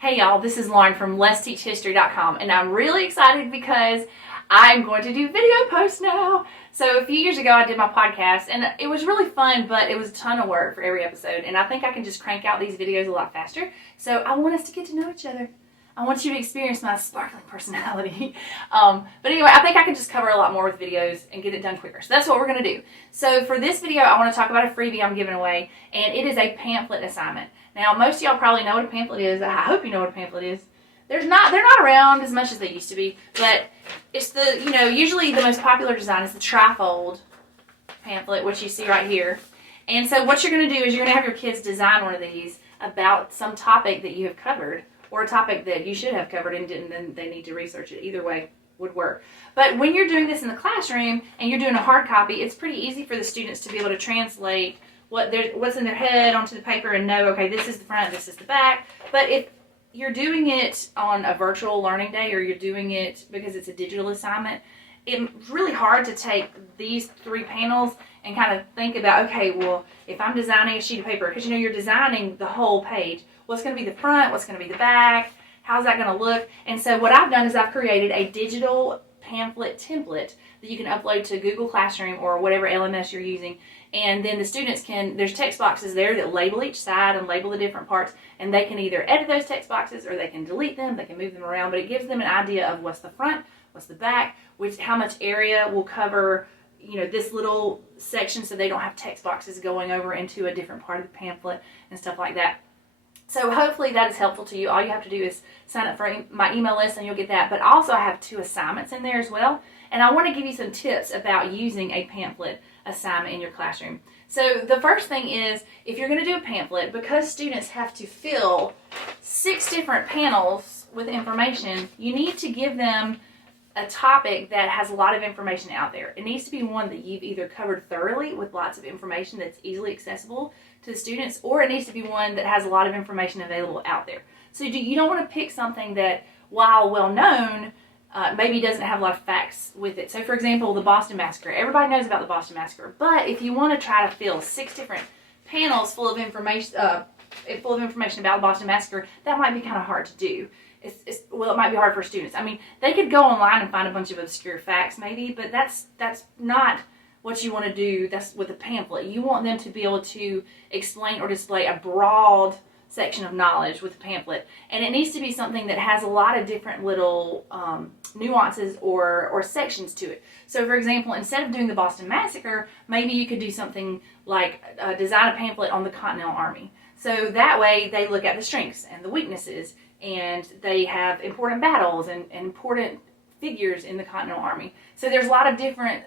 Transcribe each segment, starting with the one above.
Hey y'all, this is Lauren from Let'sTeachHistory.com, and I'm really excited because I'm going to do video posts now. So a few years ago I did my podcast and it was really fun, but it was a ton of work for every episode, and I think I can just crank out these videos a lot faster. So I want us to get to know each other. I want you to experience my sparkling personality. But anyway, I think I can just cover a lot more with videos and get it done quicker. So that's what we're going to do. So for this video, I want to talk about a freebie I'm giving away, and it is a pamphlet assignment. Now, most of y'all probably know what a pamphlet is. I hope you know what a pamphlet is. They're not around as much as they used to be, but it's the, usually the most popular design is the trifold pamphlet, which you see right here. And so what you're going to do is you're going to have your kids design one of these about some topic that you have covered, or a topic that you should have covered and didn't, then they need to research it. Either way would work. But when you're doing this in the classroom and you're doing a hard copy, it's pretty easy for the students to be able to translate what's in their head onto the paper and know, okay, this is the front, this is the back. But if you're doing it on a virtual learning day, or you're doing it because it's a digital assignment, it's really hard to take these three panels and kind of think about, okay, well, if I'm designing a sheet of paper, because you're designing the whole page, what's going to be the front, what's going to be the back, how's that going to look? And so what I've done is I've created a digital pamphlet template that you can upload to Google Classroom or whatever LMS you're using. And then the students there's text boxes there that label each side and label the different parts, and they can either edit those text boxes or they can delete them, they can move them around, but it gives them an idea of what's the front, what's the back, how much area will cover, this little section, so they don't have text boxes going over into a different part of the pamphlet and stuff like that. So hopefully that is helpful to you. All you have to do is sign up for my email list and you'll get that. But also I have 2 assignments in there as well. And I want to give you some tips about using a pamphlet assignment in your classroom. So the first thing is, if you're going to do a pamphlet, because students have to fill 6 different panels with information, you need to give them a topic that has a lot of information out there. It needs to be one that you've either covered thoroughly with lots of information that's easily accessible to the students, or it needs to be one that has a lot of information available out there. So you don't want to pick something that, while well known, maybe doesn't have a lot of facts with it. So for example, the Boston Massacre. Everybody knows about the Boston Massacre, but if you want to try to fill 6 different panels full of information about the Boston Massacre, that might be kind of hard to do. It might be hard for students. I mean, they could go online and find a bunch of obscure facts maybe, but that's not what you want to do. That's with a pamphlet. You want them to be able to explain or display a broad section of knowledge with a pamphlet, and it needs to be something that has a lot of different little nuances or sections to it. So for example, instead of doing the Boston Massacre, maybe you could do something like design a pamphlet on the Continental Army. So that way they look at the strengths and the weaknesses, and they have important battles and important figures in the Continental Army. So there's a lot of different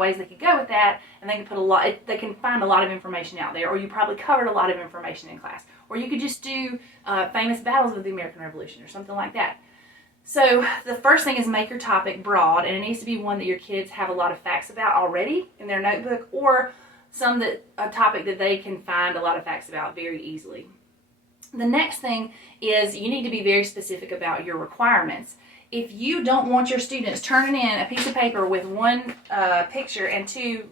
ways they could go with that, and they can find a lot of information out there, or you probably covered a lot of information in class, or you could just do famous battles of the American Revolution or something like that. So the first thing is make your topic broad, and it needs to be one that your kids have a lot of facts about already in their notebook, or a topic that they can find a lot of facts about very easily. The next thing is you need to be very specific about your requirements. If you don't want your students turning in a piece of paper with 1 picture and 2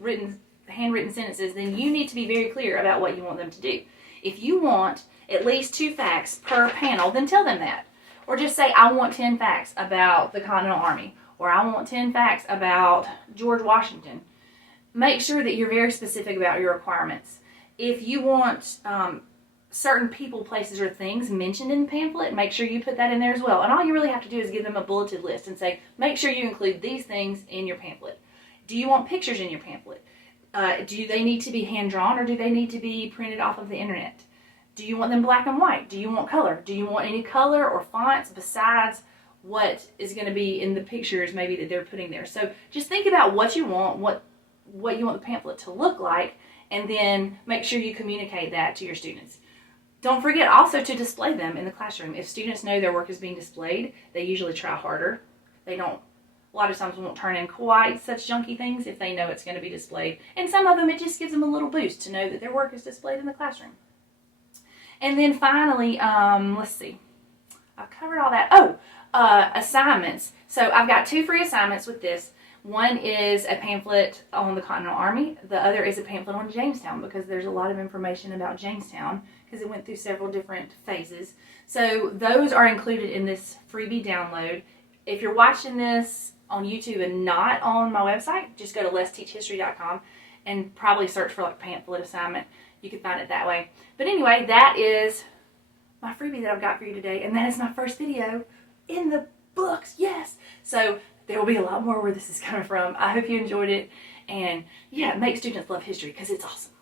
handwritten sentences, then you need to be very clear about what you want them to do. If you want at least 2 facts per panel, then tell them that. Or just say, I want 10 facts about the Continental Army, or I want 10 facts about George Washington. Make sure that you're very specific about your requirements. If you want certain people, places, or things mentioned in the pamphlet, make sure you put that in there as well. And all you really have to do is give them a bulleted list and say, make sure you include these things in your pamphlet. Do you want pictures in your pamphlet? Do they need to be hand-drawn, or do they need to be printed off of the internet? Do you want them black and white? Do you want color? Do you want any color or fonts besides what is going to be in the pictures maybe that they're putting there? So just think about what you want, what you want the pamphlet to look like, and then make sure you communicate that to your students. Don't forget also to display them in the classroom. If students know their work is being displayed, they usually try harder. A lot of times won't turn in quite such junky things if they know it's going to be displayed. And some of them, it just gives them a little boost to know that their work is displayed in the classroom. And then finally, let's see. I've covered all that. Assignments. So I've got 2 free assignments with this. One is a pamphlet on the Continental Army. The other is a pamphlet on Jamestown, because there's a lot of information about Jamestown because it went through several different phases. So those are included in this freebie download. If you're watching this on YouTube and not on my website, just go to letsteachhistory.com and probably search for like pamphlet assignment. You can find it that way. But anyway, that is my freebie that I've got for you today, and that is my first video in the books. Yes. So there will be a lot more where this is coming from. I hope you enjoyed it, and yeah, make students love history because it's awesome.